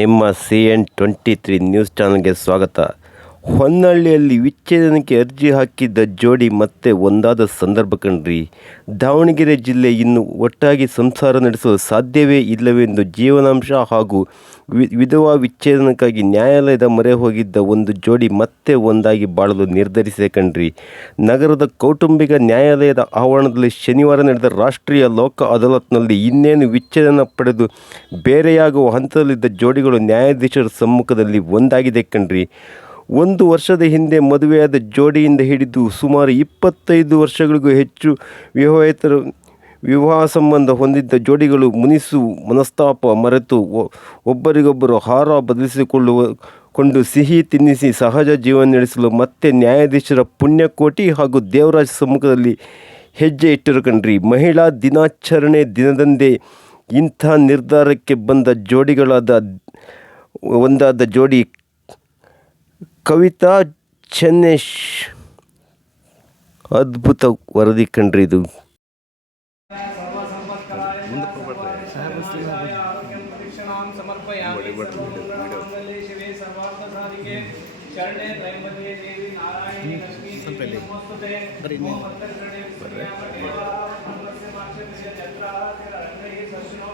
ನಿಮ್ಮ C N twenty three news ಚಾನಲ್ಗೆ ಸ್ವಾಗತ. ಹೊನ್ನಳ್ಳಿಯಲ್ಲಿ ವಿಚ್ಛೇದನಕ್ಕೆ ಅರ್ಜಿ ಹಾಕಿದ್ದ ಜೋಡಿ ಮತ್ತೆ ಒಂದಾದ ಸಂದರ್ಭ ಕಣ್ರಿ ದಾವಣಗೆರೆ ಜಿಲ್ಲೆ ಇನ್ನು ಒಟ್ಟಾಗಿ ಸಂಸಾರ ನಡೆಸಲು ಸಾಧ್ಯವೇ ಇಲ್ಲವೆಂದು ಜೀವನಾಂಶ ಹಾಗೂ ವಿಧವಾ ವಿಚ್ಛೇದನಕ್ಕಾಗಿ ನ್ಯಾಯಾಲಯದ ಮೊರೆ ಹೋಗಿದ್ದ ಒಂದು ಜೋಡಿ ಮತ್ತೆ ಒಂದಾಗಿ ಬಾಳಲು ನಿರ್ಧರಿಸಿದೆ ಕಣ್ರಿ ನಗರದ ಕೌಟುಂಬಿಕ ನ್ಯಾಯಾಲಯದ ಆವರಣದಲ್ಲಿ ಶನಿವಾರ ನಡೆದ ರಾಷ್ಟ್ರೀಯ ಲೋಕ ಅದಾಲತ್ನಲ್ಲಿ ಇನ್ನೇನು ವಿಚ್ಛೇದನ ಪಡೆದು ಬೇರೆಯಾಗುವ ಹಂತದಲ್ಲಿದ್ದ ಜೋಡಿಗಳು ನ್ಯಾಯಾಧೀಶರ ಸಮ್ಮುಖದಲ್ಲಿ ಒಂದಾಗಿದೆ ಕಣ್ರಿ ಒಂದು ವರ್ಷದ ಹಿಂದೆ ಮದುವೆಯಾದ ಜೋಡಿಯಿಂದ ಹಿಡಿದು ಸುಮಾರು ಇಪ್ಪತ್ತೈದು ವರ್ಷಗಳಿಗೂ ಹೆಚ್ಚು ವಿವಾಹಿತರು ವಿವಾಹ ಸಂಬಂಧ ಹೊಂದಿದ್ದ ಜೋಡಿಗಳು ಮುನಿಸು ಮನಸ್ತಾಪ ಮರೆತು ಒಬ್ಬರಿಗೊಬ್ಬರು ಹಾರ ಬದಲಿಸಿಕೊಳ್ಳುವ ಕೊಂಡು ಸಿಹಿ ತಿನ್ನಿಸಿ ಸಹಜ ಜೀವನ ನಡೆಸಲು ಮತ್ತೆ ನ್ಯಾಯಾಧೀಶರ ಪುಣ್ಯಕೋಟಿ ಹಾಗೂ ದೇವರಾಜ್ ಸಮ್ಮುಖದಲ್ಲಿ ಹೆಜ್ಜೆ ಇಟ್ಟರು ಕಣ್ರಿ. ಮಹಿಳಾ ದಿನಾಚರಣೆ ದಿನದಂದೇ ಇಂಥ ನಿರ್ಧಾರಕ್ಕೆ ಬಂದ ಜೋಡಿಗಳಾದ ಒಂದಾದ ಜೋಡಿ ಕವಿತಾ ಚೆನ್ನೇಶ್. ಅದ್ಭುತ ವರದಿ ಕಂಡ್ರಿ ಇದು.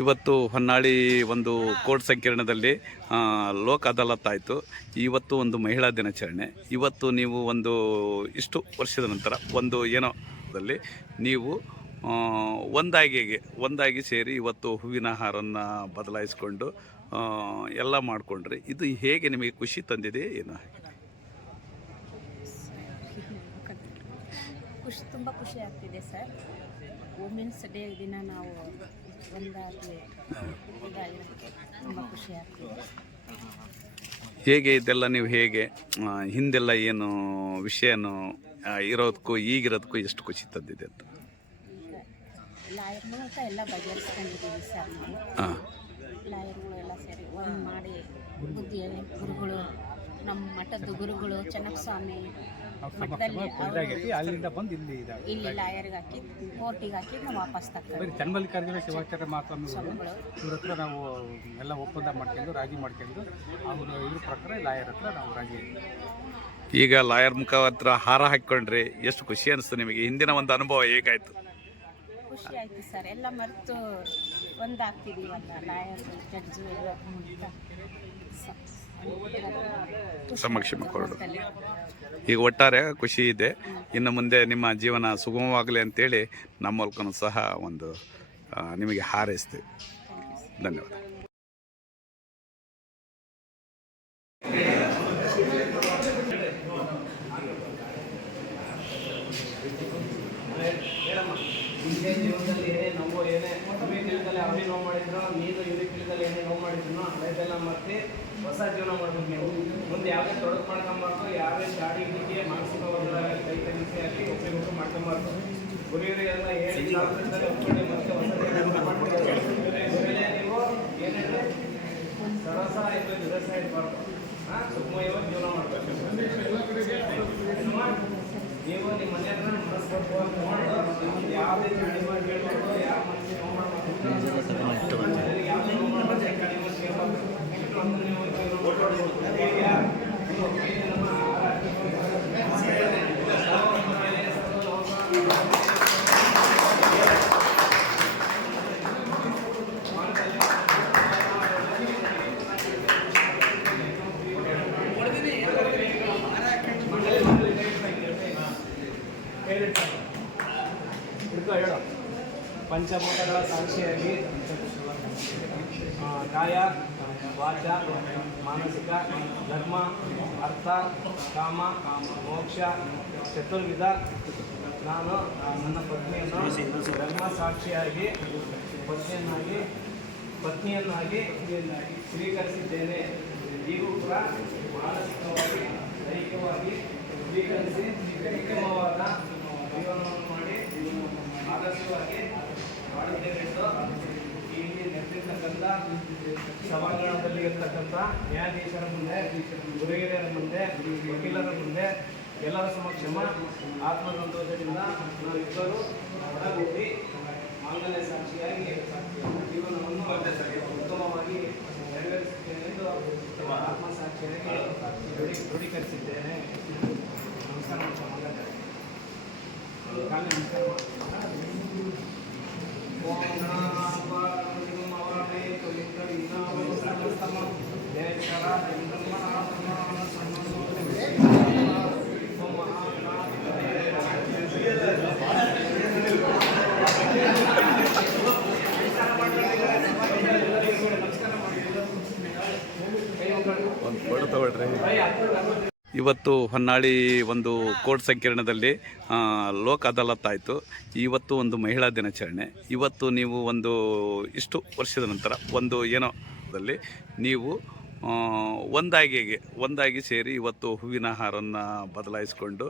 ಇವತ್ತು ಹೊನ್ನಾಳಿ ಒಂದು ಕೋರ್ಟ್ ಸಂಕೀರ್ಣದಲ್ಲಿ ಲೋಕ ಅದಾಲತ್ ಆಯಿತು. ಇವತ್ತು ಒಂದು ಮಹಿಳಾ ದಿನಾಚರಣೆ. ಇವತ್ತು ನೀವು ಒಂದು ಇಷ್ಟು ವರ್ಷದ ನಂತರ ಒಂದು ಏನೋ ದಲ್ಲಿ ನೀವು ಒಂದಾಗಿ ಒಂದಾಗಿ ಸೇರಿ ಇವತ್ತು ಹೂವಿನ ಹಾರನ್ನು ಬದಲಾಯಿಸಿಕೊಂಡು ಎಲ್ಲ ಮಾಡಿಕೊಂಡ್ರಿ. ಇದು ಹೇಗೆ ನಿಮಗೆ ಖುಷಿ ತಂದಿದೆ ಏನು? ಖುಷಿ ತುಂಬ ಖುಷಿ ಆಗ್ತಿದೆ ಸರ್. ವುಮೆನ್ಸ್ ಡೇ ದಿನ ನಾವು ಒಂದಾಗಿ ಇದಾಗಿರೋದಕ್ಕೆ ತುಂಬ ಖುಷಿ ಆಗ್ತಿದೆ. ಹೇಗೆ ಇದೆಲ್ಲ ನೀವು ಹೇಗೆ ಆ, ಹಿಂದೆಲ್ಲ ಏನು ವಿಷಯನೂ ಆ, ಇರೋದಕ್ಕೂ ಈಗಿರೋದಕ್ಕೂ ಎಷ್ಟು ಖುಷಿ ತಂದಿದೆ ಅಂತ? ಈಗ ಲಾಯರ್ ಮೂಲಕ ಎಲ್ಲ ಬಗೆಹರಿಸ್ಕೊಂಡಿದ್ದೀವಿ ಸರ್ ನಾವು. ಹಾಂ. ಲಾಯರ್ಗಳು ಎಲ್ಲ ಸೇರಿ ಒಂದು ಮಾಡಿ ಬುದ್ಧಿ ಗುರುಗಳು ನಮ್ಮ ಮಠದ ಗುರುಗಳು ಸ್ವಾಮಿ ಅವ್ರು ಅಲ್ಲಿಂದ ಬಂದು ಇಲ್ಲಿ ಇದಾವೆ ಇಲ್ಲಿ ಲಾಯರ್ಗೆ ಹಾಕಿ ಕೋರ್ಟಿಗೆ ಹಾಕಿ ನಾವು ವಾಪಸ್ ತಗೊಂಡು ಬರೀ ಚನ್ನಮಲ್ಲಿಕಾರ್ಜುನ ಶಿವಾಚಾರ್ಯ ಮಹಾಸ್ವಾಮಿ ಸ್ವಾಮಿಗಳು. ಇವ್ರ ಹತ್ರ ನಾವು ಎಲ್ಲ ಒಪ್ಪಂದ ಮಾಡ್ಕೊಂಡು ರಾಜಿ ಮಾಡ್ಕೊಂಡು ಅವರು ಇದ್ರ ಪ್ರಕಾರ ಲಾಯರ್ ಹತ್ರ ನಾವು ರಾಜಿ ಈಗ ಲಾಯರ್ ಮುಖಾಂತರ ಹಾರ ಹಾಕ್ಕೊಂಡ್ರಿ ಎಷ್ಟು ಖುಷಿ ಅನಿಸ್ತು ನಿಮಗೆ? ಹಿಂದಿನ ಒಂದು ಅನುಭವ ಹೇಗಾಯ್ತು? ಖುಷಿ ಆಯ್ತು ಸರ್. ಎಲ್ಲ ಮರೆತು ಒಂದಾಗ್ತಿದೀವಲ್ಲ ಲಾಯರ್ ಜಡ್ಜು ಎಲ್ಲ ಸಮಕ್ಷಮ ಕೊರಡು. ಈಗ ಒಟ್ಟಾರೆ ಖುಷಿ ಇದೆ. ಇನ್ನು ಮುಂದೆ ನಿಮ್ಮ ಜೀವನ ಸುಗಮವಾಗಲಿ ಅಂತೇಳಿ ನಮ್ಮ ಮೂಲಕನೂ ಸಹ ಒಂದು ನಿಮಗೆ ಹಾರೈಸ್ತೀವಿ. ಧನ್ಯವಾದ. ಏನೇ ನೋವು ಮಾಡಿದ್ರು, ನೀನು ಇವ್ರಿಗೆ ತಿಳಿದಲ್ಲಿ ಏನೇ ನೋವು ಮಾಡಿದ್ರು ಅದೆಲ್ಲ ಮರ್ತಿ ಹೊಸ ಜೀವನ ಮಾಡ್ಬೇಕು. ನೀವು ಮುಂದೆ ಯಾವುದೇ ತೊಡಕು ಮಾಡ್ಕೊಂಬಾರ್ದು ಯಾವುದೇ ಗಾಡಿ ಹಿಡಿಕೆ ಮಾನಸಿಕ ಕೈ ತನಿಖೆ ಆಗಿ ಉಪಯೋಗ ಮಾಡ್ಕೊಂಬಾರ್ದು. ಗುರಿಯವರಿಗೆಲ್ಲ ಹೇಳಿ ಮತ್ತೆ ಹೊಸ ನೀವು ಏನೇನು ಸರಸ ಆಯಿತು ನಿರಸ ಇರಬಾರ್ದು. ಹಾಂ? ಇವಾಗ ಜೀವನ ಮಾಡ್ಬೇಕು. ನೀವು ನಿಮ್ಮ ಹತ್ರ ಮನಸ್ಪೂರ್ವಕವಾಗಿ ನೋಡಿ ನಿಮ್ಗೆ ಯಾವುದೇ ಮಾಡಿ ಹೇಳ್ಬೋದು ಯಾವ ಮನಸ್ಸಿಗೆ ನೋವು ಮಾಡಬಾರ್ದು ಮನೆಯಲ್ಲಿ ಯಾವುದೇ ನೋವು ಮಾಡಬಾರ್ದು ಕಡಿಮೆ ಕೇಳಬಾರ್ದು ನಮ್ಮ ನೀವು ಜೀವನ ಮಾಡ್ಬೋದು. ಹೇಗೆ? ನೀವು ಒಪ್ಪಿಗೆ ನಮ್ಮ ಹಿಡ್ಕೊ ಹೇಳು ಪಂಚಭೂತಗಳ ಸಾಕ್ಷಿಯಾಗಿ ಆ, ಕಾಯ ವಾಚ ಮಾನಸಿಕ ಧರ್ಮ ಅರ್ಥ ಕಾಮ ಮೋಕ್ಷ ಚತುರ್ವಿಧ ನಾನು ನನ್ನ ಪತ್ನಿಯನ್ನು ಧರ್ಮ ಸಾಕ್ಷಿಯಾಗಿ ಪತ್ನಿಯನ್ನಾಗಿ ಪತ್ನಿಯನ್ನಾಗಿ ಸ್ವೀಕರಿಸಿದ್ದೇನೆ ಈಗೂ ಕೂಡ ಮಾನಸಿಕವಾಗಿ ದೈಹಿಕವಾಗಿ ಸ್ವೀಕರಿಸಿ ಉತ್ತಮವಾದ ಜೀವನವನ್ನು ಮಾಡಿ ಆದರ್ಶವಾಗಿ ಮಾಡುತ್ತೇನೆಂದು ಇಲ್ಲಿ ನೆರೆದಿರ್ತಕ್ಕಂಥ ಸಭಾಂಗಣದಲ್ಲಿ ಇರ್ತಕ್ಕಂಥ ನ್ಯಾಯಾಧೀಶರ ಮುಂದೆ ಗುರುಗಿರಿಯರ ಮುಂದೆ, ವಕೀಲರ ಮುಂದೆ ಎಲ್ಲರ ಸಮಕ್ಷಮ ಆತ್ಮಸಂತೋಷದಿಂದ ನಾವಿಬ್ಬರು ಒಳಗೂಡಿ ಮಾಂಗಲ್ಯ ಸಾಕ್ಷಿಯಾಗಿ ಜೀವನವನ್ನು ಉತ್ತಮವಾಗಿ ನೆರವೇರಿಸುತ್ತೇನೆಂದು ಆತ್ಮಸಾಕ್ಷಿಯಾಗಿ ಸಾಕ್ಷಿಯಾಗಿ ದೃಢೀಕರಿಸಿದ್ದೇನೆ. ನಮಸ್ಕಾರ ಮಾಡ್ತಾರೆ ನಮಸ್ಕಾರ ಇವತ್ತು ಹೊನ್ನಾಳಿ ಒಂದು ಕೋರ್ಟ್ ಸಂಕೀರ್ಣದಲ್ಲಿ ಲೋಕ ಅದಾಲತ್ ಆಯಿತು ಇವತ್ತು ಒಂದು ಮಹಿಳಾ ದಿನಾಚರಣೆ. ಇವತ್ತು ನೀವು ಒಂದು ಇಷ್ಟು ವರ್ಷದ ನಂತರ ಒಂದು ಏನೋ ನೀವು ಒಂದಾಗಿಗೆ, ಒಂದಾಗಿ ಒಂದಾಗಿ ಸೇರಿ ಇವತ್ತು ಹೂವಿನ ಹಾರನ್ನು ಬದಲಾಯಿಸ್ಕೊಂಡು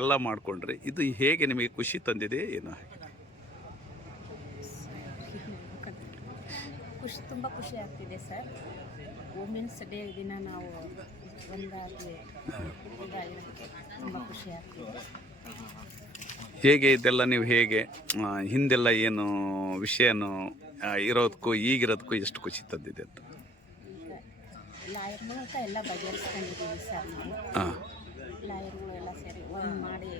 ಎಲ್ಲ ಮಾಡಿಕೊಂಡ್ರಿ. ಇದು ಹೇಗೆ ನಿಮಗೆ ಖುಷಿ ತಂದಿದೆ, ಏನು ಖುಷಿ ತುಂಬ ಖುಷಿ ಆಗ್ತಿದೆ ಸರ್. ವುಮೆನ್ಸ್ ಡೇ ದಿನ ನಾವು ಒಂದಾಗಿ ಇದಾಗಿರೋದಕ್ಕೆ ತುಂಬ ಖುಷಿ ಆಗ್ತಿದೆ. ಹೇಗೆ ಇದೆಲ್ಲ ನೀವು ಹೇಗೆ ಆ, ಹಿಂದೆಲ್ಲ ಏನು ವಿಷಯನೂ ಆ, ಇರೋದಕ್ಕೂ ಈಗಿರೋದಕ್ಕೂ ಎಷ್ಟು ಖುಷಿ ತಂದಿದೆ ಅಂತ? ಲಾಯರ್ ಮೂಲಕ ಎಲ್ಲ ಬಗೆಹರಿಸ್ಕೊಂಡಿದ್ದೀವಿ ಸರ್ ನಾವು. ಹಾಂ. ಲಾಯರ್ಗಳು ಎಲ್ಲ ಸೇರಿ ಒಂದು ಮಾಡಿ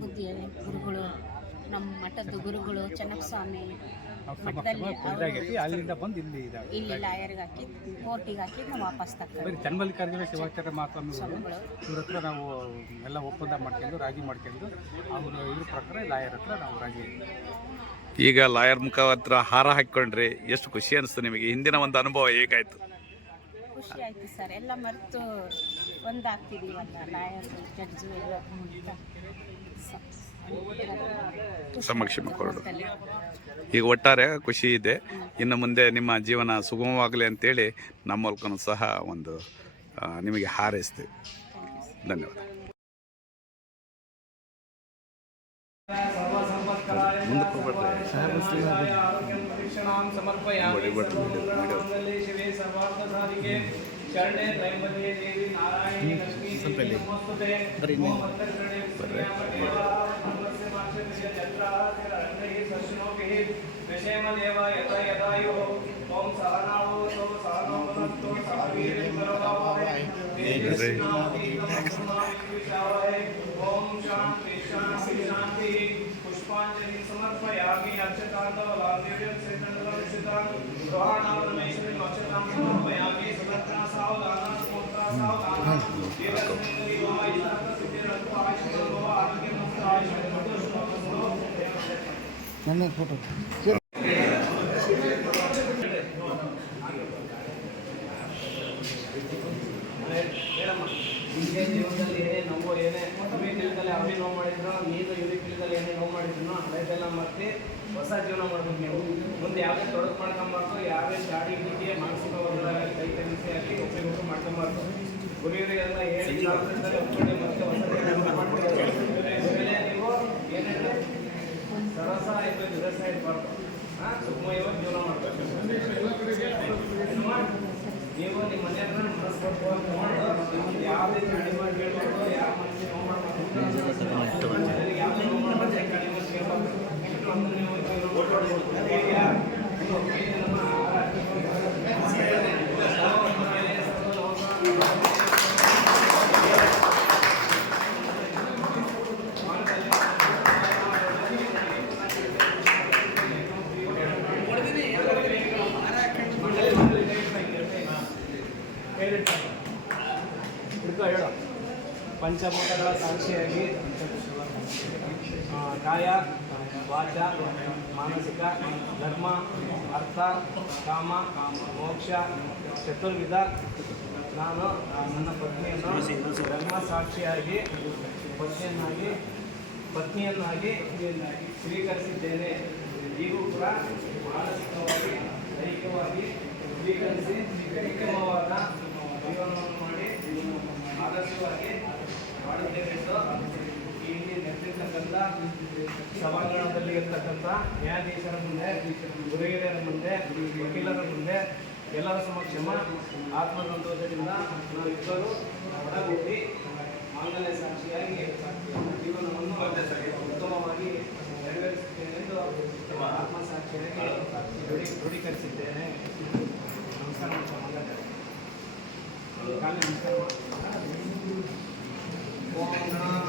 ಬುದ್ಧಿ ಗುರುಗಳು ನಮ್ಮ ಮಠದ ಗುರುಗಳು ಸ್ವಾಮಿ ಮಠದಲ್ಲಿ ಅಲ್ಲಿಂದ ಬಂದು ಇಲ್ಲಿ ಇಲ್ಲಿ ಲಾಯರ್ಗೆ ಹಾಕಿ ಕೋರ್ಟಿಗೆ ಹಾಕಿ ನಾವು ವಾಪಸ್ ತಗೊಂಡು ಬರೀ ಚನ್ನಮಲ್ಲಿಕಾರ್ಜುನ ಶಿವಾಚಾರ್ಯ ಮಹಾಸ್ವಾಮಿಗಳು ಸ್ವಾಮಿಗಳು. ಇವ್ರ ಹತ್ರ ನಾವು ಎಲ್ಲ ಒಪ್ಪಂದ ಮಾಡ್ಕೊಂಡು ರಾಜಿ ಮಾಡ್ಕೊಂಡು ಅವರು ಇದ್ರ ಪ್ರಕಾರ ಲಾಯರ್ ಹತ್ರ ನಾವು ರಾಜಿ ಈಗ ಲಾಯರ್ ಮುಖಾಂತರ ಹಾರ ಹಾಕ್ಕೊಂಡ್ರಿ ಎಷ್ಟು ಖುಷಿ ಅನಿಸ್ತು ನಿಮಗೆ? ಹಿಂದಿನ ಒಂದು ಅನುಭವ ಹೇಗಾಯ್ತು? ಖುಷಿ ಆಯ್ತು ಸರ್. ಎಲ್ಲ ಮರೆತು ಒಂದಾಗ್ತಿದೀವಲ್ಲ ಲಾಯರ್ ಜಡ್ಜು ಎಲ್ಲ ಸಮಕ್ಷಮ ಕೊರಡು. ಈಗ ಒಟ್ಟಾರೆ ಖುಷಿ ಇದೆ. ಇನ್ನು ಮುಂದೆ ನಿಮ್ಮ ಜೀವನ ಸುಗಮವಾಗಲಿ ಅಂತೇಳಿ ನಮ್ಮ ಮೂಲಕನೂ ಸಹ ಒಂದು ನಿಮಗೆ ಹಾರೈಸ್ತೀವಿ. ಧನ್ಯವಾದ. ಸರ್ವಾರ್ಥಸಾಧಿಕೆ ಶರಣೆ ತ್ರೈಂಬಕೆ ದೇವಿ ನಾರಾಯಣಿ ಲಕ್ಷ್ಮೀ ದೇವಿ ನಮೋಸ್ತುತೆ ಓಂ ಭದ್ರಕರಣೆ ವಿಷಯಮದೇವ ಯಥ ಯಥಾಯೋ ಓಂ ಸಹನಾವತೋ ಸಹನೋಪನತ್ತೋ ಸಹ ವೀರ್ಯಂಕರವಾವಹೈ ಓಂ ಶಾಂತಿ ಶಾಂತಿ ಶಾಂತಿ ಪುಷ್ಪಾಂಜಲಿ ಸಮರ್ಪಯಾಮಿ ಅಕ್ಷತಾಂತವಲಾದೇವ್ಯಂ ಶ್ರೀಕಂಠಲಕ್ಷಿತಾಂ ಗೃಹಾಣಾವರಮೇಶ್ವರಿ ಅಕ್ಷತಾಂ ಸಮರ್ಪಯಾಮಿ ಸುಭದ್ರಾ ಸಾವಧಾನ ಸುಮುದ್ರಾ ನಿಮಗೆ ಜೀವನದಲ್ಲಿ ಏನೇ ನೋವು ಏನೇ ಕಮ್ಮಿ ತಿಳಿದಲ್ಲಿ ಅವ್ರಿಗೆ ನೋವು ಮಾಡಿದ್ರು ನೀನು ಇವ್ರಿಗೆ ತಿಳಿದಲ್ಲಿ ಏನೇ ನೋವು ಮಾಡಿದ್ರು ಅದೆಲ್ಲ ಮತ್ತೆ ಹೊಸ ಜೀವನ ಮಾಡ್ಬೇಕು ನೀವು. ಮುಂದೆ ಯಾವುದೇ ತೊಡಕು ಮಾಡ್ಕೊಂಬಾರ್ದು ಯಾವುದೇ ಗಾಡಿ ಹಿಡಿಕೆ ಮಾನಸಿಕ ಒತ್ತಡ ಕೈ ಕಲಿಸಿ ಹಾಕಿ ಉಪಯೋಗ ಮಾಡ್ಕೊಂಬಾರ್ದು. ಗುರಿಯವರಿಗೆಲ್ಲ ಹೇಳಿ ಒಪ್ಪಿಕೊಂಡು ಮತ್ತೆ ಹೊಸ ನೀವು ಏನಂದ್ರೆ ಸರಸ ಆಯಿತು ದುರಸ ಇರಬಾರ್ದು. ಹಾಂ ಸುಖಮಯವಾಗಿ ಜೀವನ ಮಾಡಬೇಕು. ನೀವು ನಿಮ್ಮ ಮನೆ ಹತ್ರ ಮನಸ್ಸು ನಿಮ್ಗೆ ಯಾವುದೇ ಕಡಿಮೆ ಕೇಳಬೇಕು ಯಾವ ಮನಸ್ಸಿಗೆ ನೋವು ಮಾಡಬೇಕು ಯಾವ ಕಡಿಮೆ ನೀವು ಜೀವನ ಮಾಡ್ಬೋದು. ಹೇಗೆ? ಹೇಗೆ ನಮ್ಮ ಹೇಳಿರ್ತಾರೆ ಹಿಡ್ಕೊ ಹೇಳು ಪಂಚಭೂತಗಳ ಸಾಕ್ಷಿಯಾಗಿ ಕಾಯ ವಾಚ, ಮಾನಸಿಕ, ಧರ್ಮ, ಅರ್ಥ, ಕಾಮ, ಮೋಕ್ಷ, ಚತುರ್ವಿಧ. ನಾನು ನನ್ನ ಪತ್ನಿಯನ್ನು ಧರ್ಮ ಸಾಕ್ಷಿಯಾಗಿ, ಪತ್ನಿಯನ್ನಾಗಿ ಪತ್ನಿಯನ್ನಾಗಿ ಸ್ವೀಕರಿಸಿದ್ದೇನೆ. ಈಗೂ ಕೂಡ ಮಾನಸಿಕವಾಗಿ, ದೈಹಿಕವಾಗಿ ಸ್ವೀಕರಿಸಿ ಉತ್ತಮವಾದ ಜೀವನವನ್ನು ಮಾಡಿ, ಆದರ್ಶವಾಗಿ ಎಂದು ಇಲ್ಲಿ ನೆರೆದಿರ್ತಕ್ಕಂಥ ಸಭಾಂಗಣದಲ್ಲಿ ಇರ್ತಕ್ಕಂಥ ನ್ಯಾಯಾಧೀಶರ ಮುಂದೆ ಗುರುಹಿರಿಯರ ಮುಂದೆ ವಕೀಲರ ಮುಂದೆ ಎಲ್ಲರ ಸಮಕ್ಷಮ ಆತ್ಮಸಂತೋಷದಿಂದ ನಾವಿಬ್ಬರು ಒಡಗೂಡಿ ಮಾಂಗಲ್ಯ ಸಾಕ್ಷಿಯಾಗಿ ಜೀವನವನ್ನು ಉತ್ತಮವಾಗಿ ನೆರವೇರಿಸುತ್ತೇನೆಂದು ಆತ್ಮಸಾಕ್ಷಿಯಾಗಿ ದೃಢಿ ದೃಢೀಕರಿಸಿದ್ದೇನೆ ನಮಸ್ಕಾರ ಮಾಡ್ತೀನಿ. One, nine,